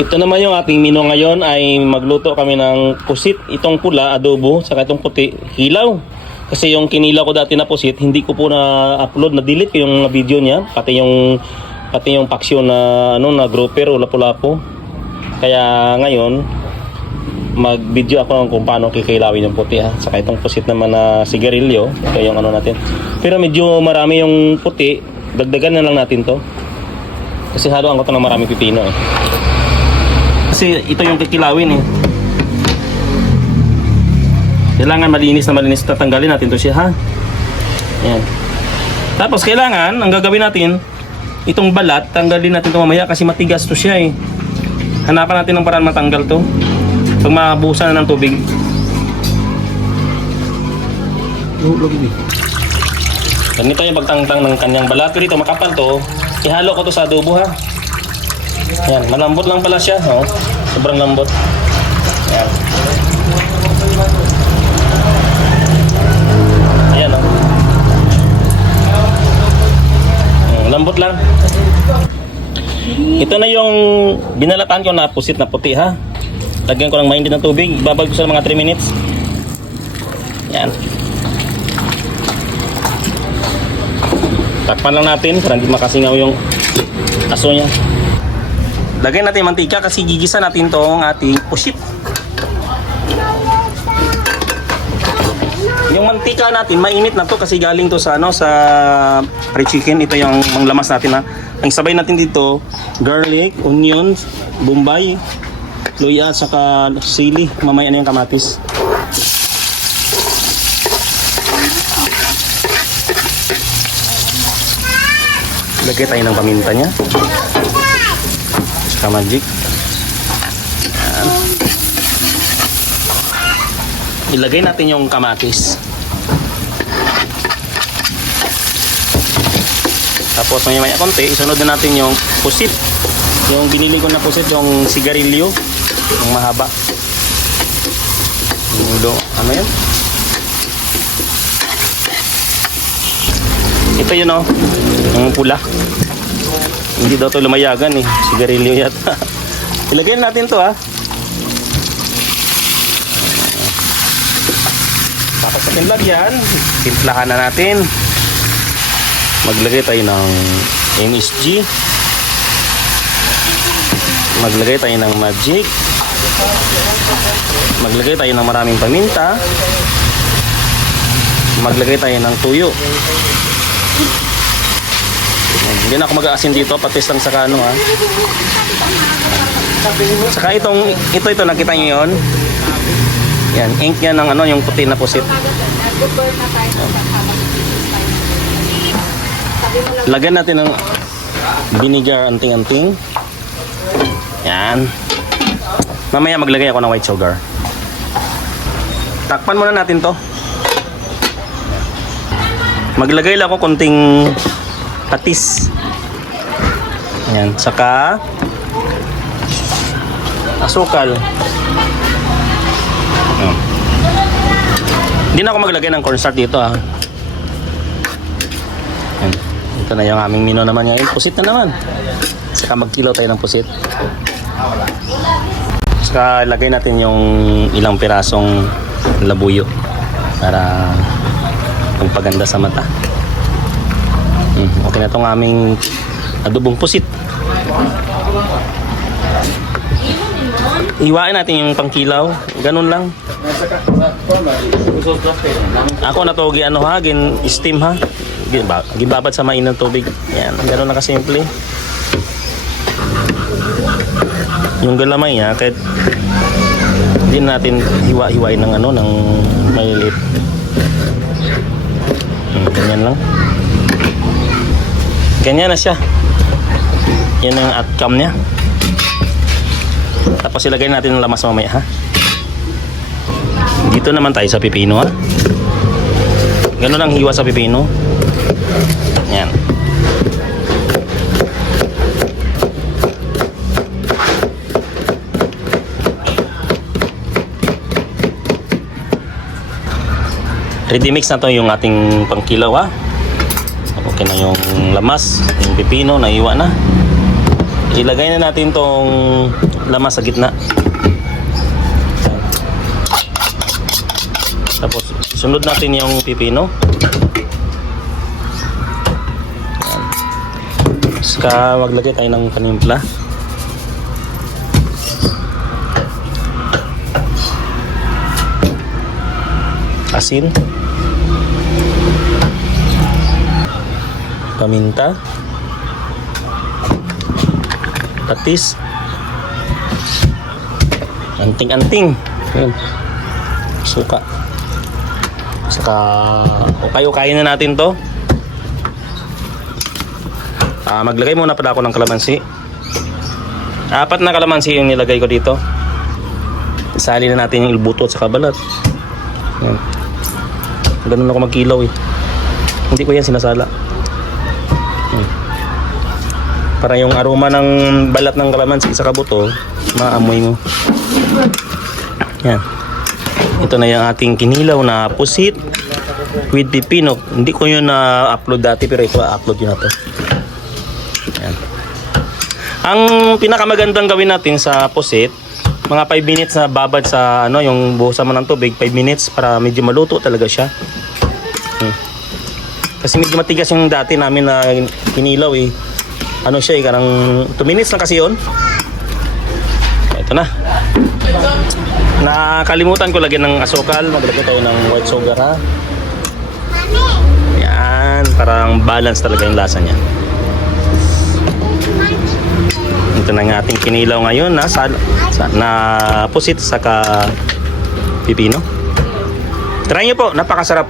Ito naman yung ating menu ngayon ay magluto kami ng pusit. Itong pula, adobo, saka itong puti, hilaw. Kasi yung kinilaw ko dati na pusit, hindi ko po na-upload, na-delete ko yung video niya. Pati yung paksyon na, na grouper o lapu-lapu. Kaya ngayon, mag-video ako kung paano kikilawin yung puti ha. Saka itong pusit naman na sigarilyo. Ito yung natin. Pero medyo marami yung puti. Dagdagan na lang natin to. Kasi haluan ko to ng maraming pipino eh. Kasi ito yung kikilawin eh. Kailangan malinis na malinis. Tatanggalin natin to siya ha. Yan. Tapos kailangan, ang gagawin natin, itong balat, tanggalin natin to mamaya kasi matigas to siya eh. Hanapan natin ng paraan matanggal to. Pag mabuhusan na ng tubig. Ganito yung pagtangtang ng kanyang balat. Pero ito makapal to. Ihalo ko to sa adobo ha. Yan, malambot lang pala siya, no? Sobrang lambot. Yan. Ayan, no? Lambot lang. Ito na yung binalatan ko na pusit na puti, ha? Lagyan ko ng mainit na tubig. Ibabag ko sa mga 3 minutes. Yan. Takpan lang natin para hindi makasingaw yung aso niya. Lagay natin mantika kasi gigisa natin tong ating pusit. Yung mantika natin mainit na to kasi galing to sa sa fried chicken. Ito yung manglamas natin ha. Ang sabay natin dito, garlic, onions, bombay, luya, saka sili. Mamaya na yung kamatis. Lagay tayo ng paminta niya. Magic. Yan. Ilagay natin yung kamatis. Tapos maya konti, isunod na natin yung pusit. Yung binili ko na pusit, yung sigarilyo, yung mahaba. Ano yan? Ito yun oh, yung pula. Hindi daw ito lumayagan eh. Sigarilyo yata. Ilagay natin to ha. Tapos natin lagyan. Timplahan na natin. Maglagay tayo ng MSG. Maglagay tayo ng magic. Maglagay tayo ng maraming paminta. Maglagay tayo ng tuyo. Hindi na ako mag-aasin dito, patis lang sa kano ha. Saka ito nakita niyo 'yon. Yan, ink niya ng yung puti na pusit. Lagyan natin ng vinegar anting-anting. Yan. Mamaya maglagay ako ng white sugar. Takpan muna natin 'to. Maglagay lang ako konting patis. Yan, saka asukal. Hindi na ako maglagay ng cornstarch dito ha. Yan. Ito na yung aming menu naman yan. Pusit na naman. Saka magkilaw tayo ng pusit. Saka lagay natin yung ilang pirasong labuyo para magpaganda sa mata. Okay na itong aming adobong pusit. Iwain natin yung pangkilaw. Ganun lang. Ako natugi steam ha. Gibabad sa mainit na tubig. Yan, ganun na kasimple. Yung galamay ha, kahit hindi natin hiwa-hiwain ng ng maliliit. Ganyan lang. Ganyan na siya. Yan ang outcome niya. Tapos ilagay natin ng lamas mamaya ha. Dito naman tayo sa pipino ha. Ganun ang hiwa sa pipino. Yan. Ready mix na to yung ating pangkilaw ha. Okay na yung lamas, yung pipino, naiwa na. Ilagay na natin tong lamas sa gitna. Tapos sunod natin yung pipino. Saka maglagay tayo ng panimpla. Asin. Paminta. Patis. Anting-anting. Yun. Suka. Saka ukay-ukayin na natin to. Maglagay muna pala ako ng kalamansi. 4 na kalamansi yung nilagay ko dito. Isali na natin yung ilbuto at saka balat. Yan. Ganun ako magkilaw eh. Hindi ko yan sinasala. Yan. Para yung aroma ng balat ng kalamansi sa kabuto, maamoy mo. Yan. Ito na yung ating kinilaw na pusit with pipino. Hindi ko yun na-upload dati pero ito upload yun na to. Yan. Ang pinakamagandang gawin natin sa pusit, mga 5 minutes na babad sa yung buhusan mo ng tubig, 5 minutes para medyo maluto talaga siya. Kasi medyo matigas yung dati namin na kinilaw eh. Siya eh, karang 2 minutes na kasi yun. Ito na. Nakalimutan ko lagyan ng asukal. Maglagay tayo ng white sugar ha. Yan, parang balance talaga yung lasa niya. Ito na ang ating kinilaw ngayon na pusit saka pipino. Try nyo po, napakasarap.